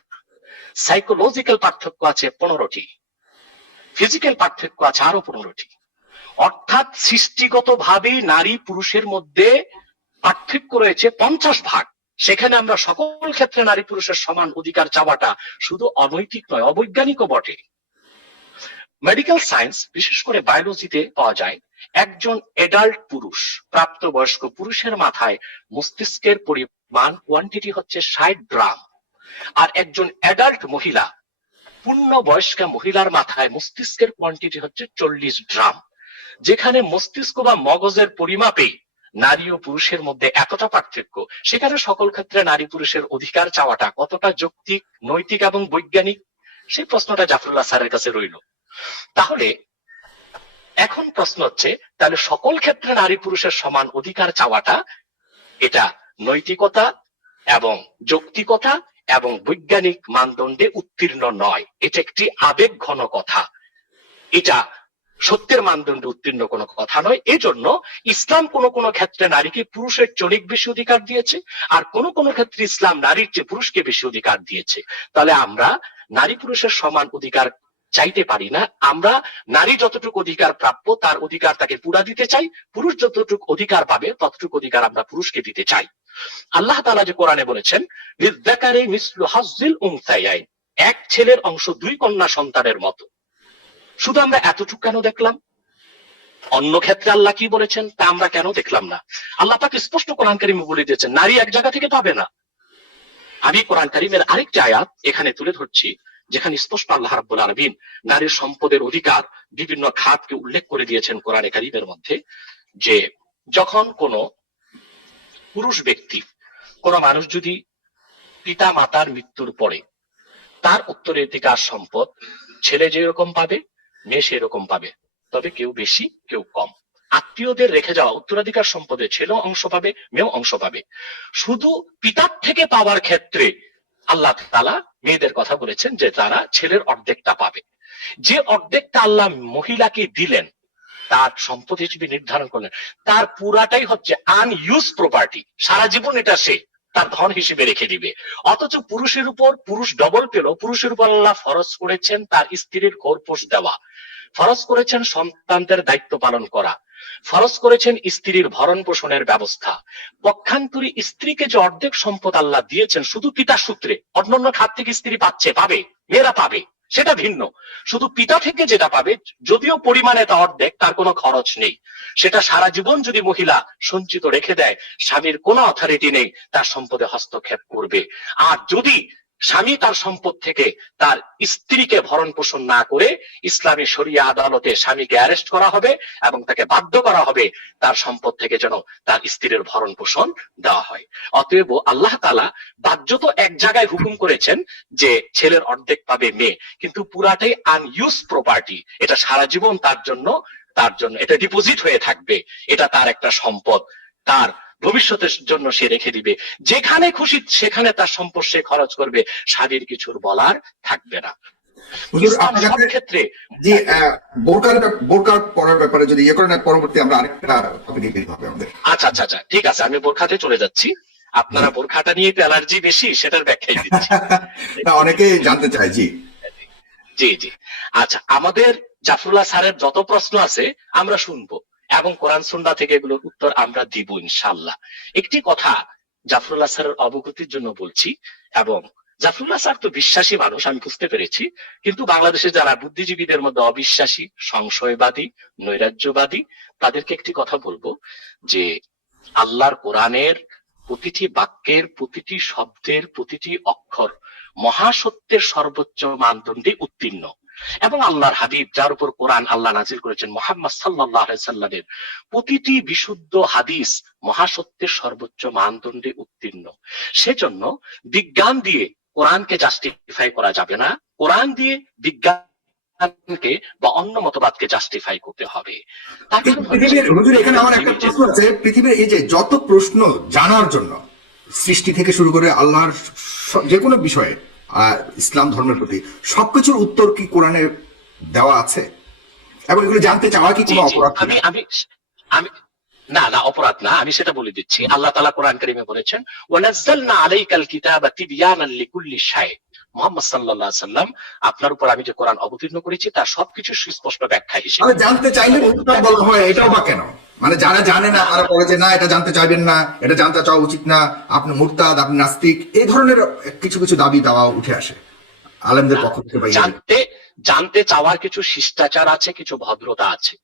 সাইকোলজিক্যাল পার্থক্য আছে 15টি, ফিজিক্যাল পার্থক্য আছে আরো 15টি। অর্থাৎ সৃষ্টিগতভাবে নারী পুরুষের মধ্যে পার্থক্য রয়েছে 50 ভাগ। সেখানে আমরা সকল ক্ষেত্রে নারী পুরুষের সমান অধিকার চাওয়াটা শুধু অনৈতিক নয়, অবৈজ্ঞানিকও বটে। মেডিকেল সায়েন্স, বিশেষ করে বায়োলজিতে পাওয়া যায়, একজন এডাল্ট পুরুষ, প্রাপ্তবয়স্ক পুরুষের মাথায় মস্তিষ্কের পরিমাণ কোয়ান্টিটি হচ্ছে 60 গ্রাম, আর একজন এডাল্ট মহিলা, পূর্ণবয়স্কা মহিলার মাথায় মস্তিষ্কের কোয়ান্টিটি হচ্ছে 40 গ্রাম। যেখানে মস্তিষ্ক বা মগজের পরিমাপে নারী ও পুরুষের মধ্যে এতটা পার্থক্য, সেখানে সকল ক্ষেত্রে নারী পুরুষের অধিকার চাওয়াটা কতটা যৌক্তিক, নৈতিক এবং বৈজ্ঞানিক, সেই প্রশ্নটা জাফরুল্লাহ স্যারের কাছে রইল। তাহলে এখন প্রশ্ন হচ্ছে, তাহলে সকল ক্ষেত্রে নারী পুরুষের সমান অধিকার চাওয়াটা এটা নৈতিকতা এবং যৌক্তিকতা এবং বৈজ্ঞানিক মানদণ্ডে উত্তীর্ণ নয়, এটা একটি আবেগ ঘন কথা, এটা সত্যের মানদণ্ডে উত্তীর্ণ কোনো কথা নয়। এজন্য ইসলাম কোন কোন ক্ষেত্রে নারীকে পুরুষের চেয়ে অনেক বেশি অধিকার দিয়েছে, আর কোন কোন ক্ষেত্রে ইসলাম নারীর চেয়ে পুরুষকে বেশি অধিকার দিয়েছে। তাহলে আমরা নারী পুরুষের সমান অধিকার চাইতে পারি না। আমরা নারী যতটুকু অধিকার প্রাপ্য তার অধিকার তাকে পুরা দিতে চাই, পুরুষ যতটুকু অধিকার পাবে ততটুকু অধিকার আমরা পুরুষকে দিতে চাই। আল্লাহ তাআলা যে কোরআনে বলেছেন, লিযযাকারি মিসলু হাজ্জিল উনসায়াইন, এক ছেলের অংশ 2 কন্যা সন্তানের মতো। শুধু আমরা এতটুকু কেন দেখলাম? অন্য ক্ষেত্রে আল্লাহ কি বলেছেন তা আমরা কেন দেখলাম না? আল্লাহ পাক স্পষ্ট কোরআন কারীমে বলে দিয়েছেন, নারী এক জায়গা থেকে পাবে না। আমি কোরআন কারীমের আরেকটি আয়াত এখানে তুলে ধরছি, যেখানে স্পষ্ট আল্লাহ রাব্বুল আলামিন নারীর সম্পদের অধিকার বিভিন্ন খাতকে উল্লেখ করে দিয়েছেন কোরআনে কারীমের মধ্যে, যে যখন কোন পুরুষ ব্যক্তি, কোন মানুষ যদি পিতা মাতার মৃত্যুর পরে তার উত্তরাধিকার সম্পদ ছেলে যেরকম পাবে মেয়ে সেরকম পাবে, তবে কেউ বেশি কেউ কম। আত্মীয়দের রেখে যাওয়া উত্তরাধিকার সম্পদে ছেলেও অংশ পাবে মেয়েও অংশ পাবে। শুধু পিতার থেকে পাওয়ার ক্ষেত্রে আল্লাহ তাআলা মেয়েদের কথা বলেছেন যে তারা ছেলের অর্ধেকটা পাবে। যে অর্ধেকটা আল্লাহ মহিলাকে দিলেন তার সম্পদ হিসেবে নির্ধারণ করলেন, তার পুরাটাই হচ্ছে আনইউজ প্রপার্টি, সারা জীবন এটা সে তার ধন হিসেবে রেখে দিবে। অথচ পুরুষের উপর পুরুষ ডবল পেল, পুরুষের উপর আল্লাহ ফরজ করেছেন তার স্ত্রীর খোরপোশ দেওয়া, ফরজ করেছেন সন্তানদের দায়িত্ব পালন করা, ফরজ করেছেন স্ত্রীর ভরণ পোষণের ব্যবস্থা। পক্ষান্তরে স্ত্রীকে যে অর্ধেক সম্পদ আল্লাহ দিয়েছেন শুধু পিতার সূত্রে, অন্যান্য খাত থেকে স্ত্রী পাবে, মেয়েরা পাবে, সেটা ভিন্ন। শুধু পিতা থেকে যেটা পাবে, যদিও পরিমাণে তা অর্ধেক, তার কোনো খরচ নেই, সেটা সারা জীবন যদি মহিলা সঞ্চিত রেখে দেয়, স্বামীর কোনো অথরিটি নেই তার সম্পদে হস্তক্ষেপ করবে। আর যদি স্বামী তার সম্পদ থেকে তার স্ত্রীকে ভরণ পোষণ না করে ইসলামী শরিয়া আদালতে স্বামীকে অ্যারেস্ট করা হবে এবং তাকে বাধ্য করা হবে তার সম্পদ থেকে যেন তার স্ত্রীর ভরণ পোষণ দেওয়া হয়। অতএব আল্লাহ তাআলা বাহ্যত এক জায়গায় হুকুম করেছেন যে ছেলের অর্ধেক পাবে মেয়ে, কিন্তু পুরাটাই আনইউজ প্রপার্টি, এটা সারা জীবন তার জন্য এটা ডিপোজিট হয়ে থাকবে, এটা তার একটা সম্পদ, তার ভবিষ্যতের জন্য সে রেখে দিবে, যেখানে খুশি সেখানে তার সম্পদ সে খরচ করবে, স্বামীর কিছুর বলার থাকবে না। হুজুর ইসলাম আপনার সব কাছে ক্ষেত্রে জি বোরকা পরার ব্যাপারে যদি ইয়ে করেন, পরবর্তী আমরা আরেকটা টপিকে যেতে হবে আমাদের। আচ্ছা আচ্ছা আচ্ছা, ঠিক আছে, আমি বোরখাতে চলে যাচ্ছি। আপনারা বোরখাটা নিয়ে তো অ্যালার্জি বেশি, সেটার ব্যাখ্যাই দিচ্ছি। না, অনেকেই জানতে চায়। জি জি জি, আচ্ছা, আমাদের জাফরুল্লাহ স্যারের যত প্রশ্ন আছে আমরা শুনবো এবং কোরআন সুন্নাহ থেকে এগুলোর উত্তর আমরা দিব ইনশাআল্লাহ। একটি কথা জাফরুল্লাহ স্যারের অবগতির জন্য বলছি, এবং জাফরুল্লাহ স্যার তো বিশ্বাসী মানুষ আমি বুঝতে পেরেছি, কিন্তু বাংলাদেশে যারা বুদ্ধিজীবীদের মধ্যে অবিশ্বাসী, সংশয়বাদী, নৈরাজ্যবাদী, তাদেরকে একটি কথা বলবো যে আল্লাহর কোরআনের প্রতিটি বাক্যের, প্রতিটি শব্দের, প্রতিটি অক্ষর মহাসত্যের সর্বোচ্চ মানদণ্ডে উত্তীর্ণ, এবং আল্লাহর হাবিব যার উপর কোরআন আল্লাহ নাজিল করেছেন মুহাম্মদ সাল্লাল্লাহু আলাইহি সাল্লামের প্রতিটি বিশুদ্ধ হাদিস মহাসত্যের সর্বোচ্চ মানদণ্ডে উত্তীর্ণ। সেজন্য বিজ্ঞান দিয়ে কোরআনকে জাস্টিফাই করা যাবে না, কোরআন দিয়ে বিজ্ঞানকে বা অন্য মতবাদকে জাস্টিফাই করতে হবে। তার কারণ পৃথিবীর হুজুর, এখানে আমার একটা প্রশ্ন আছে। পৃথিবীর এই যে যত প্রশ্ন জানার জন্য, সৃষ্টি থেকে শুরু করে আল্লাহর যে কোনো বিষয়ে, ইসলাম ধর্মের প্রতি, সবকিছুর উত্তর কি কোরআনে দেওয়া আছে? এবং এগুলো জানতে চাওয়া কি কোনো অপরাধ? আমি আমি আমি না না, অপরাধ না, আমি সেটা বলে দিচ্ছি। আল্লাহ তাআলা কোরআন কারীমে বলেছেন ওয়ানাজ্জালনা আলাইকাল কিতাবা তিবয়ানাল লিকুল্লি শাই। মুহাম্মদ সাল্লাল্লাহু আলাইহি সাল্লাম, আপনার উপর আমি যে কোরআন অবতীর্ণ করেছি তার সবকিছু সুস্পষ্ট ব্যাখ্যা হিসেবে। জানতে চাইলে উত্তর বলা হয়, এটাও বা কেন? মানে যারা জানে না তারা বলে যে না, এটা জানতে চাইবেন না, এটা জানতে চাওয়া উচিত না, আপনি মুরতাদ, আপনি নাস্তিক, এই ধরনের কিছু কিছু দাবি দাওয়া উঠে আসে আলেমদের পক্ষ থেকে। জানতে চাওয়ার কিছু শিষ্টাচার আছে, কিছু ভদ্রতা আছে।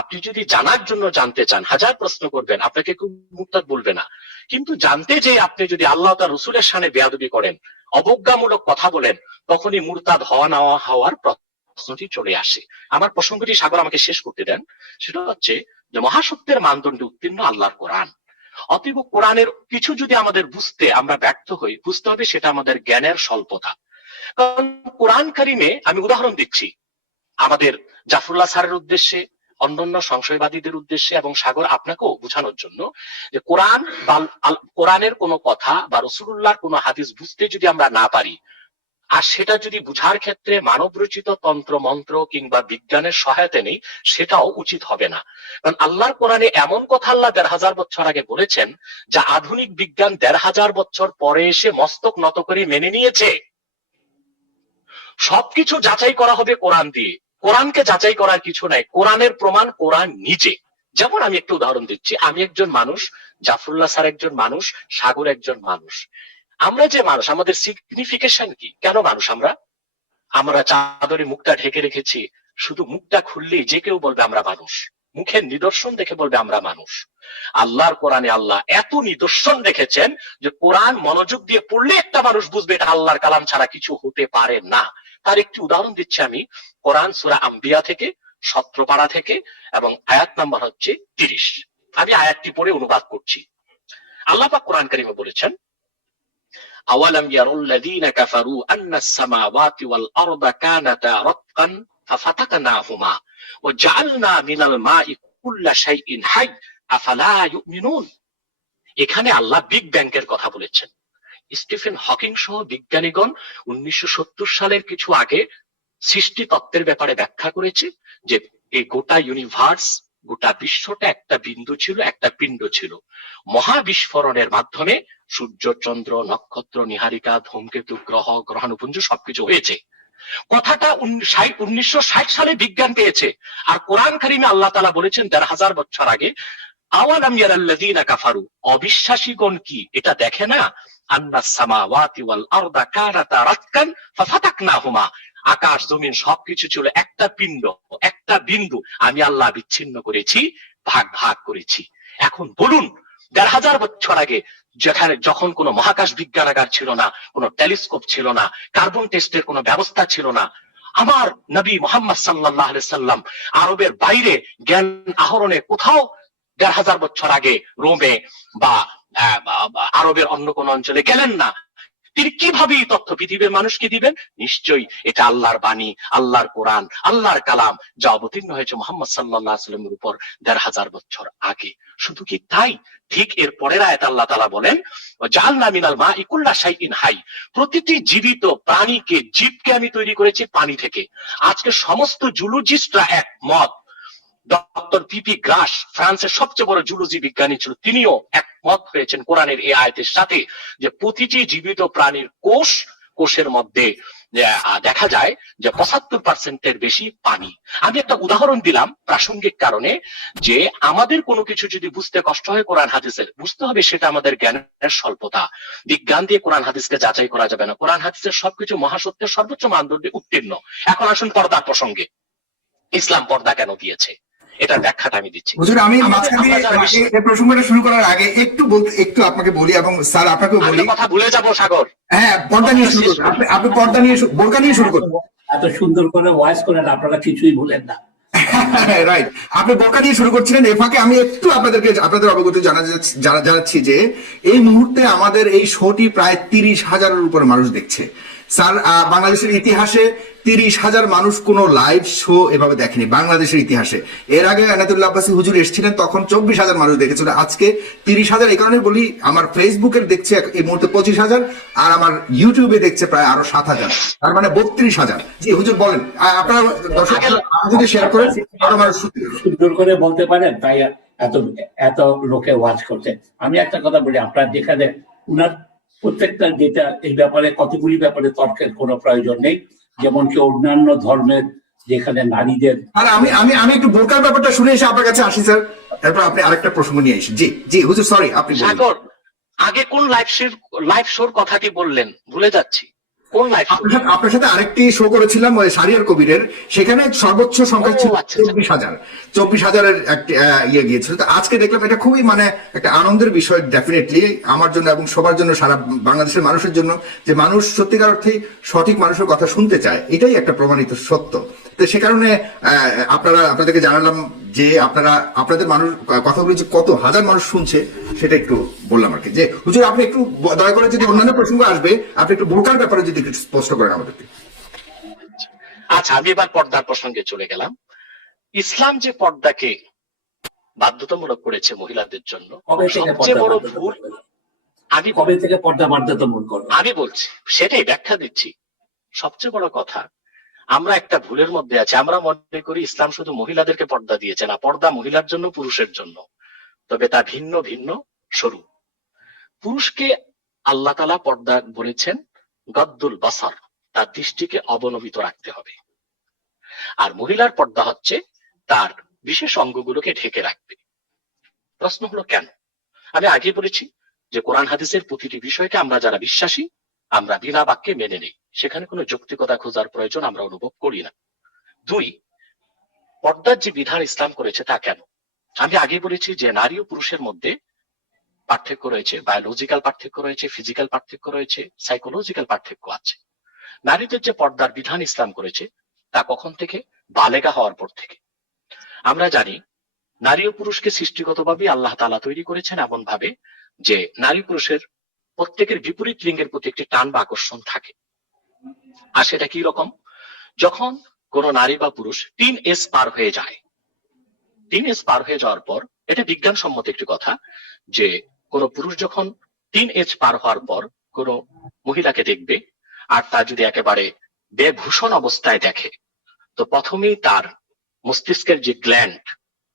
আপনি যদি জানার জন্য জানতে চান, হাজার প্রশ্ন করবেন, আপনাকে কেউ মুরতাদ বলবে না। কিন্তু জানতে যে আপনি যদি আল্লাহ তার রসুলের শানে বেয়াদবি করেন, অবজ্ঞামূলক কথা বলেন, তখনই মুরতাদ হওয়ার প্রশ্নটি চলে আসে। আমার প্রসঙ্গটি সাগর আমাকে শেষ করতে দেন। সেটা হচ্ছে যে মহাসত্যের মানদণ্ডে উত্তীর্ণ আল্লাহর কোরআন। অতএব কোরআনের কিছু যদি আমাদের বুঝতে আমরা ব্যর্থ হই, বুঝতে হবে সেটা আমাদের জ্ঞানের স্বল্পতা। কারণ কোরআন কারিমে, আমি উদাহরণ দিচ্ছি আমাদের জাফরুল্লাহ স্যারের উদ্দেশ্যে, অন্যান্য সংশয়বাদীদের উদ্দেশ্যে, এবং সাগর আপনাকেও বোঝানোর জন্য, যে কোরআনের কোনো কথা বা রাসূলুল্লাহর কোনো হাদিস বুঝতে যদি আমরা না পারি, আর সেটা যদি বুঝার ক্ষেত্রে মানব রচিত তন্ত্র মন্ত্র কিংবা বিজ্ঞানের সহায়তা নেই, সেটাও উচিত হবে না। কারণ আল্লাহর কোরআনে এমন কথা আল্লাহ ১৫০০ বছর আগে বলেছেন, যা আধুনিক বিজ্ঞান ১৫০০ বছর পরে এসে মস্তক নত করে মেনে নিয়েছে। সবকিছু যাচাই করা হবে কোরআন দিয়ে, কোরআনকে যাচাই করার কিছু নাই। কোরআনের প্রমাণ কোরআন নিজে। যেমন আমি একটু উদাহরণ দিচ্ছি, আমি একজন মানুষ, জাফরুল্লাহ স্যার একজন মানুষ, সাগর একজন মানুষ। আমরা যে মানুষ, আমাদের সিগনিফিকেশন কি? কেন মানুষ আমরা চাদরে মুখটা ঢেকে রেখেছি, শুধু মুখটা খুললেই যে কেউ বলবে আমরা মানুষ, মুখের নিদর্শন দেখে বলবে আমরা মানুষ। আল্লাহর কোরআনে আল্লাহ এত নিদর্শন রেখেছেন যে কোরআন মনোযোগ দিয়ে পড়লে একটা মানুষ বুঝবে এটা আল্লাহর কালাম ছাড়া কিছু হতে পারে না। তার একটি উদাহরণ দিচ্ছি আমি, কোরআন সূরা আম্বিয়া থেকে, 17 পারা থেকে, এবং আয়াত নাম্বার হচ্ছে 30। আমি আয়াতটি পড়ে অনুবাদ করছি। আল্লাহ পাক কোরআন কারীমে বলেছেন, আওয়ালাম ইয়ারুল্লাযীনা কাফারু আন্নাস সামাওয়াতি ওয়াল আরদা কানাতা রাতকান ফাফাতাকনাহুমা ওয়া জাআলনা মিনাল মাই কুল্লা শাইইন হাই আফালা ইউমিনুন। এখানে আল্লাহ বিগ ব্যাংকের কথা বলেছেন। স্টিফেন হকিং সহ বিজ্ঞানীগণ 1970 সালের কিছু আগে সৃষ্টি তত্ত্বের ব্যাপারে ব্যাখ্যা করেছে যে এই গোটা ইউনিভার্স, গোটা বিশ্বটা একটা বিন্দু ছিল, একটা পিণ্ড ছিল। মহাবিস্ফোরণের মাধ্যমে সূর্য, চন্দ্র, নক্ষত্র, নীহারিকা, ধূমকেতু, গ্রহ, গ্রহাণুপুঞ্জ সবকিছু হয়েছে। কথাটা 1960 সালে বিজ্ঞান পেয়েছে। আর কোরআন কারীমে আল্লাহ তাআলা বলেছেন ১৫০০ বছর আগে, আওয়ালাম ইয়ারাল্লাযীনা কাফারু, অবিশ্বাসীগণ কি এটা দেখে না, আন্নাস সামাওয়াতি ওয়াল আরদা কানাতা রাতকান ফাফাতাকনাহুমা, আকাশ জমিন সবকিছু ছিল একটা পিণ্ড, একটা বিন্দু, আমি আল্লাহ বিচ্ছিন্ন করেছি, ভাগ ভাগ করেছি। এখন বলুন, 1,500 বছর আগে, যখন কোনো মহাকাশ বিজ্ঞানাগার ছিল না, কোনো টেলিস্কোপ ছিল না, কার্বন টেস্টের কোনো ব্যবস্থা ছিল না, আমার নবী মুহাম্মদ সাল্লাল্লাহু আলাইহি সাল্লাম আরবের বাইরে জ্ঞান আহরণে কোথাও 1,500 বছর আগে রোমে বা আরবের অন্য কোন অঞ্চলে গেলেন না। তিনি কিভাবে এই তথ্য পৃথিবীর মানুষকে দিবেন? নিশ্চয়ই এটা আল্লাহর বাণী, আল্লাহর কোরআন, আল্লাহর কালাম, যা অবতীর্ণ হয়েছে মুহাম্মদ সাল্লাল্লাহু আলাইহি সাল্লামের উপর 1,500 বছর আগে। শুধু কি তাই, ঠিক এর পরের আয়াত আল্লাহ তাআলা বলেন, জাআলনা মিনাল মাই কুল্লা শাইইন হাই, প্রতিটি জীবিত প্রাণীকে, জীবকে আমি তৈরি করেছি পানি থেকে। আজকে সমস্ত জুলজিস্টরা একমত, ডক্টর পিপি গ্রাস ফ্রান্সের সবচেয়ে বড় জুলজি বিজ্ঞানী ছিল, তিনিও একমত হয়েছেন কোরআনের এই আয়াতের সাথে, যে প্রতিটি জীবিত প্রাণীর কোষের মধ্যে দেখা যায় যে 75% বেশি পানি। আমি একটা উদাহরণ দিলাম প্রাসঙ্গিক কারণে, যে আমাদের কোনো কিছু যদি বুঝতে কষ্ট হয় কোরআন হাদিসের, বুঝতে হবে সেটা আমাদের জ্ঞানের স্বল্পতা। বিজ্ঞান দিয়ে কোরআন হাদিসকে যাচাই করা যাবে না। কোরআন হাদিসের সবকিছু মহাসত্যের সর্বোচ্চ মানদণ্ডে উত্তীর্ণ। এখন আসুন পর্দার প্রসঙ্গে। ইসলাম পর্দা কেন দিয়েছে, এটার ব্যাখ্যাটা আমি দিচ্ছি। হুজুর, আমি মাঝখানে এই প্রসঙ্গটা শুরু করার আগে একটু আপনাকে বলি, এবং স্যার আপনাকেও বলি, কথা ভুলে যাবো সাগর। হ্যাঁ, পর্দা নিয়ে শুরু করুন। আপনি পর্দা নিয়ে, বোরকা নিয়ে শুরু করুন। এত সুন্দর করে ভয়েস করেন, আপনারা কিছুই ভুলেন না। রাইট, আপনি বোরকা দিয়ে শুরু করছিলেন। এ ফাঁকে আমি একটু আপনাদের অবগত জানাচ্ছি যে এই মুহূর্তে আমাদের এই শোটি প্রায় 30,000-এর উপরে মানুষ দেখছে। স্যার, বাংলাদেশের ইতিহাসে 30,000 মানুষ কোন লাইভ শো এভাবে দেখেনি বাংলাদেশের ইতিহাসে। এর আগে এনায়েতুল্লাহ আব্বাসী হুজুর এসেছিলেন, তখন 24,000 মানুষ দেখেছিল। আজকে 30,000। এই কারণে বলি, আমার ফেসবুকের দেখছে এই মুহূর্তে 25,000, আর আমার ইউটিউবে দেখছে প্রায় আরো 7,000, তার মানে 32,000। জি হুজুর বলেন, আপনারা দর্শক যদি শেয়ার করেন আরো মানুষ সুন্দর করে বলতে পারেন, তাই এত লোকে ওয়াচ করছে। আমি একটা কথা বলি, আপনার যেখানে উনার প্রত্যেকটা যেটা এই ব্যাপারে, কতগুলি ব্যাপারে তর্কের কোনো প্রয়োজন নেই। যেমন কি অন্যান্য ধর্মের যেখানে নারীদের, আর আমি একটু বোরকার ব্যাপারটা শুনে এসে আপনার কাছে আসি স্যার, তারপর আপনি আরেকটা প্রসঙ্গ নিয়ে আসেন। জি জি হুজুর, সরি, আপনি সাগর, আগে কোন লাইভ শোর কথাটি বললেন, ভুলে যাচ্ছি। কোন লাইভ শো? আপনার সাথে আরেকটি শো করেছিলাম ওই শারিয়ার কবিরের, সেখানে সর্বোচ্চ সংখ্যা ছিল 24,000-এর একটা ইয়ে গিয়েছিল। তো আজকে দেখলাম এটা খুবই মানে একটা আনন্দের বিষয় ডেফিনেটলি আমার জন্য এবং সবার জন্য, সারা বাংলাদেশের মানুষের জন্য, যে মানুষ সত্যিকার অর্থেই সঠিক মানুষের কথা শুনতে চায়। এটাই একটা প্রমাণিত সত্য। তো সে কারণে আপনাদেরকে জানালাম যে আপনাদের মানুষ কথাগুলো যে কত হাজার মানুষ শুনছে সেটা একটু বললাম আর কি। যে হুজুর, আপনি একটু দয়া করে, যদি অন্যান্য প্রসঙ্গ আসবে, আপনি একটু বোরকার ব্যাপারে যদি একটু স্পষ্ট করেন আমাদেরকে। আচ্ছা, আমি এবার পর্দার প্রসঙ্গে চলে গেলাম। ইসলাম যে পর্দাকে বাধ্যতামূলক করেছে মহিলাদের জন্য, সবচেয়ে বড় ভুল, আমি কবে থেকে পর্দা বাধ্যতামূলক করবো আমি বলছি, সেটাই ব্যাখ্যা দিচ্ছি। সবচেয়ে বড় কথা, আমরা একটা ভুলের মধ্যে আছি। আমরা মনে করি ইসলাম শুধু মহিলাদেরকে পর্দা দিয়েছে। না, পর্দা মহিলার জন্য, পুরুষের জন্য, তবে তা ভিন্ন ভিন্ন স্বরূপ। পুরুষকে আল্লাহ তাআলা পর্দা বলেছেন গদ্দুল বাসার, তার দৃষ্টিকে অবনমিত রাখতে হবে। আর মহিলার পর্দা হচ্ছে তার বিশেষ অঙ্গগুলোকে ঢেকে রাখবে। প্রশ্ন হলো কেন? আমি আগে বলেছি যে কোরআন হাদিসের প্রতিটি বিষয়কে আমরা যারা বিশ্বাসী, আমরা বিনা বাক্যে মেনে নেই, সেখানে কোনো যৌক্তিকতা খোঁজার প্রয়োজন আমরা অনুভব করি না। 2, পর্দার যে বিধান ইসলাম করেছে তা কেন? আমি আগে বলেছি যে নারী ও পুরুষের মধ্যে পার্থক্য রয়েছে, বায়োলজিক্যাল পার্থক্য রয়েছে, ফিজিক্যাল পার্থক্য রয়েছে, সাইকোলজিক্যাল পার্থক্য আছে। নারীদের যে পর্দার বিধান ইসলাম করেছে তা কখন থেকে? বালেগা হওয়ার পর থেকে। আমরা জানি নারী ও পুরুষকে সৃষ্টিগতভাবে আল্লাহ তাআলা তৈরি করেছেন এমন ভাবে যে নারী পুরুষের প্রত্যেকের বিপরীত লিঙ্গের প্রতি একটি টান বা আকর্ষণ থাকে। আর সেটা কি রকম? যখন কোন নারী বা পুরুষ 3 এজ পার হয়ে যায়, 3 এজ পার হয়ে যাওয়ার পর, এটা বিজ্ঞানসম্মত একটি কথা, যে কোন পুরুষ যখন 3 এজ পার হওয়ার পর কোন মহিলাকে দেখবে, আর তা যদি একেবারে বেভূষণ অবস্থায় দেখে, তো প্রথমেই তার মস্তিষ্কের যে গ্ল্যান্ড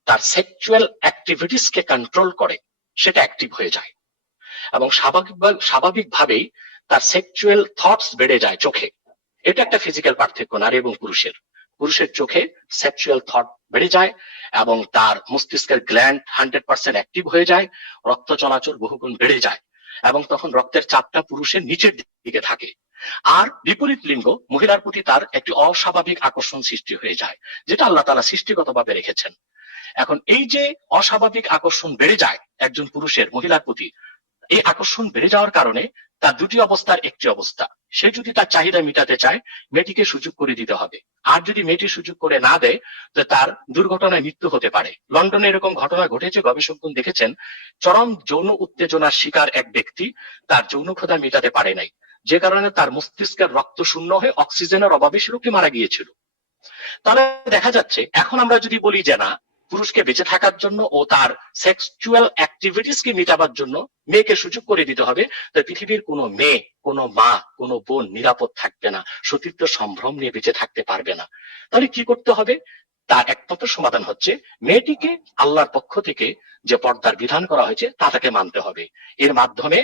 তার সেক্সুয়াল অ্যাক্টিভিটিসকে কন্ট্রোল করে, সেটা অ্যাক্টিভ হয়ে যায়, এবং স্বাভাবিকভাবেই তার সেক্সুয়াল থটস বেড়ে যায় চোখে। এটা একটা ফিজিক্যাল পার্থক্য নারী এবং পুরুষের। পুরুষের চোখে সেক্সুয়াল থট বেড়ে যায় এবং তার মস্তিষ্কের গ্ল্যান্ড 100% অ্যাক্টিভ হয়ে যায়, রক্ত চলাচল বহুগুণ বেড়ে যায়, এবং তখন রক্তের চাপটা পুরুষের নিচের দিকে থাকে। আর বিপরীত লিঙ্গ মহিলার প্রতি তার একটি অস্বাভাবিক আকর্ষণ সৃষ্টি হয়ে যায়, যেটা আল্লাহ তাআলা সৃষ্টিগতভাবে রেখেছেন। এখন এই যে অস্বাভাবিক আকর্ষণ বেড়ে যায় একজন পুরুষের মহিলার প্রতি, এই আকর্ষণ বেড়ে যাওয়ার কারণে তার দুটি অবস্থার একটি অবস্থা, সে যদি তার চাহিদা মেটাতে চায় মেয়েটিকে সুযোগ করে দিতে হবে, আর যদি মেয়েটি সুযোগ করে না দেয় তো তার দুর্ঘটনায় মৃত্যু হতে পারে। লন্ডনে এরকম ঘটনা ঘটেছে, গবেষকগণ দেখেছেন চরম যৌন উত্তেজনার শিকার এক ব্যক্তি তার যৌন ক্ষুধা মেটাতে পারে নাই, যে কারণে তার মস্তিষ্কের রক্ত শূন্য হয়ে অক্সিজেনের অভাবে সে লোকটি মারা গিয়েছিল। তাহলে দেখা যাচ্ছে এখন আমরা যদি বলি যে না, পুরুষকে বেঁচে থাকার জন্য ও তার সেক্সুয়াল অ্যাক্টিভিটিস কে মেটাবার জন্য মেয়েকে সুযোগ করে দিতে হবে, তো পৃথিবীর কোনো মেয়ে, কোনো মা, কোনো বোন নিরাপদ থাকবে না, সতীত্ব সম্ভ্রম নিয়ে বেঁচে থাকতে পারবে না। তাহলে কি করতে হবে? তার একমাত্র সমাধান হচ্ছে মেয়েটিকে আল্লাহর পক্ষ থেকে যে পর্দার বিধান করা হয়েছে তা তাকে মানতে হবে। এর মাধ্যমে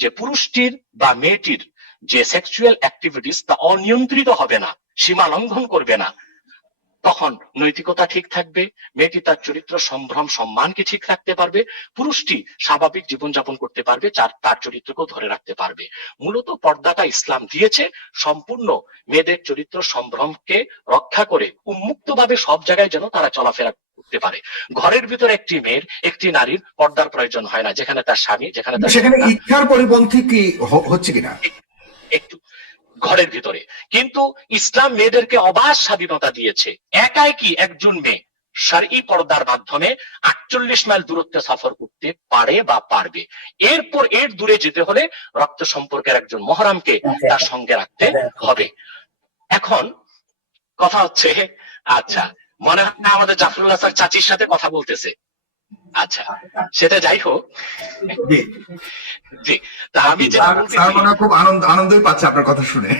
যে পুরুষটির বা মেয়েটির যে সেক্সুয়াল অ্যাক্টিভিটিস তা অনিয়ন্ত্রিত হবে না, সীমা লঙ্ঘন করবে না, তখন নৈতিকতা ঠিক থাকবে, মেয়েটি তার চরিত্র সম্ভ্রম সম্মানকে ঠিক রাখতে পারবে, পুরুষটি স্বাভাবিক জীবনযাপন করতে পারবে, তার চরিত্রকেও ধরে রাখতে পারবে। মূলত পর্দাটা ইসলাম দিয়েছে সম্পূর্ণ মেয়েদের চরিত্র সম্ভ্রমকে রক্ষা করে উন্মুক্তভাবে সব জায়গায় যেন তারা চলাফেরা করতে পারে। ঘরের ভিতরে একটি মেয়ের, একটি নারীর পর্দার প্রয়োজন হয় না, যেখানে তার স্বামী, যেখানে তার সেখানে ইচ্ছার পরিপন্থী কি হচ্ছে কিনা একটু ঘরের ভিতরে। কিন্তু ইসলাম মেয়েদেরকে অবাধ স্বাধীনতা দিয়েছে। একাই কি একজন মেয়ে শারঈ পর্দার মাধ্যমে 48 মাইল দূরত্বে সফর করতে পারে বা পারবে। এরপর এর দূরে যেতে হলে রক্ত সম্পর্কের একজন মহরামকে তার সঙ্গে রাখতে হবে। এখন কথা হচ্ছে, আচ্ছা মনে হয় না আমাদের জাফরুল হাসান চাচির সাথে কথা বলতেছে। আচ্ছা সেটা যাই হোক, জি তা আমি যেটা বলতেছি, খুব আনন্দই পাচ্ছে আপনার কথা শুনে।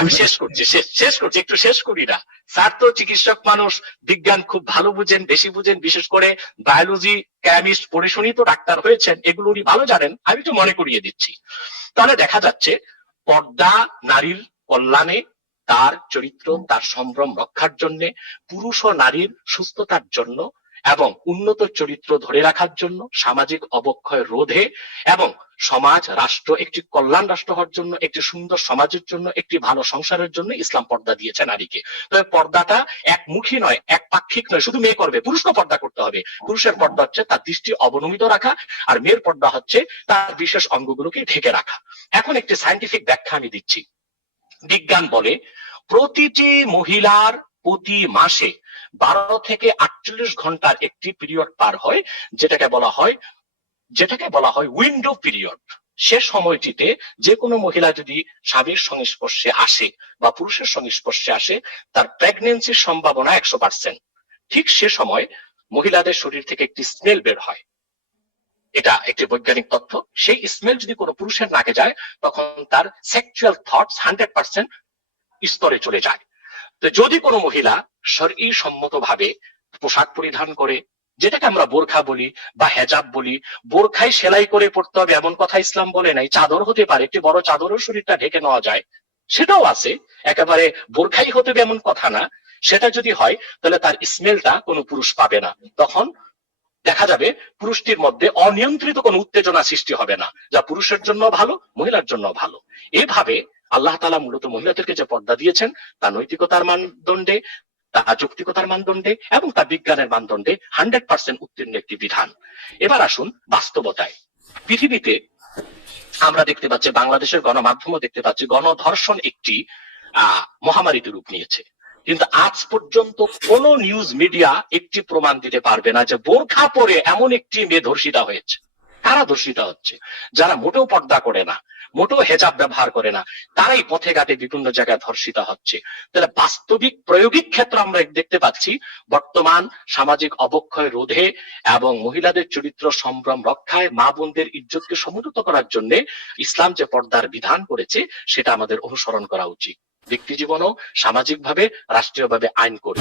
আমি শেষ করছি একটু শেষ করি না। স্যার তো চিকিৎসক মানুষ, বিজ্ঞান খুব ভালো বুঝেন, বেশি বুঝেন, বিশেষ করে বায়োলজি, কেমিস্ট পড়ে শুনি তো ডাক্তার হয়েছেন, এগুলো উনি ভালো জানেন, আমি একটু মনে করিয়ে দিচ্ছি। তাহলে দেখা যাচ্ছে পর্দা নারীর কল্যাণে, তার চরিত্র, তার সম্ভ্রম রক্ষার জন্য, পুরুষ ও নারীর সুস্থতার জন্য এবং উন্নত চরিত্র ধরে রাখার জন্য, সামাজিক অবক্ষয় রোধে এবং সমাজ রাষ্ট্র একটি কল্যাণ রাষ্ট্র হওয়ার জন্য, একটি সুন্দর সমাজের জন্য, একটি ভালো সংসারের জন্য ইসলাম পর্দা দিয়েছে নারীকে। তবে পর্দাটা একমুখী নয়, একপাক্ষিক নয়, শুধু মেয়ে করবে, পুরুষকে পর্দা করতে হবে। পুরুষের পর্দা হচ্ছে তার দৃষ্টি অবনমিত রাখা, আর মেয়ের পর্দা হচ্ছে তার বিশেষ অঙ্গগুলোকে ঢেকে রাখা। এখন একটি সায়েন্টিফিক ব্যাখ্যা আমি দিচ্ছি। বিজ্ঞান বলে প্রতিটি মহিলার প্রতি মাসে 12 থেকে 48 ঘন্টার একটি পিরিয়ড পার হয়, যেটাকে বলা হয় উইন্ডো পিরিয়ড। সে সময়টিতে যে কোনো মহিলা যদি স্বামীর সংস্পর্শে আসে বা পুরুষের সংস্পর্শে আসে, তার প্রেগন্যান্সির সম্ভাবনা 100%। ঠিক সে সময় মহিলাদের শরীর থেকে একটি স্মেল বের হয়, এটা একটি বৈজ্ঞানিক তথ্য। সেই স্মেল যদি কোনো পুরুষের নাকে যায় তখন তার সেক্সুয়াল থটস 100% স্তরে চলে যায়। তো যদি কোনো মহিলা শরঈ সম্মতভাবে পোশাক পরিধান করে, যেটাকে আমরা বোরখা বলি বা হেজাব বলি, বোরখাই সেলাই করে পড়তে হবে এমন কথা ইসলাম বলে নাই, চাদর হতে পারে, একটি বড় চাদরও শরীরটা ঢেকে নেওয়া যায়, সেটাও আছে, একেবারে বোরখাই হতে হবে এমন কথা না। সেটা যদি হয় তাহলে তার স্মেলটা কোনো পুরুষ পাবে না, তখন দেখা যাবে পুরুষটির মধ্যে অনিয়ন্ত্রিত কোনো উত্তেজনা সৃষ্টি হবে না, যা পুরুষের জন্য ভালো, মহিলার জন্য ভালো। এভাবে আল্লাহ তাআলা মূলত মহিলাদেরকে যে পর্দা দিয়েছেন তা নৈতিকতার মানদণ্ডে, তা যৌক্তিকতার মানদণ্ডে এবং তা বিজ্ঞানের মানদণ্ডে 100% উত্তীর্ণ একটি বিধান। এবার আসুন বাস্তবতায়। পৃথিবীতে আমরা দেখতে পাচ্ছি, বাংলাদেশের গণমাধ্যমও দেখতে পাচ্ছি, গণধর্ষণ একটি মহামারীতে রূপ নিয়েছে। কিন্তু আজ পর্যন্ত কোন নিউজ মিডিয়া একটি প্রমাণ দিতে পারবে না যে বোরখা পরে এমন একটি মেয়ে ধর্ষিতা হয়েছে। কারা ধর্ষিতা হচ্ছে? যারা মোটেও পর্দা করে না, মোটেও হেজাব ব্যবহার করে না, তারাই পথে ঘাটে বিভিন্ন জায়গায় ধর্ষিতা হচ্ছে। তাহলে বাস্তবিক প্রায়োগিক ক্ষেত্রে আমরা দেখতে পাচ্ছি বর্তমান সামাজিক অবক্ষয় রোধে এবং মহিলাদের চরিত্র সম্ভ্রম রক্ষায়, মা বোনদের ইজ্জতকে সমুন্নত করার জন্য ইসলাম যে পর্দার বিধান করেছে সেটা আমাদের অনুসরণ করা উচিত, ব্যক্তি জীবনেও, সামাজিকভাবে, রাষ্ট্রীয়ভাবে আইন করে।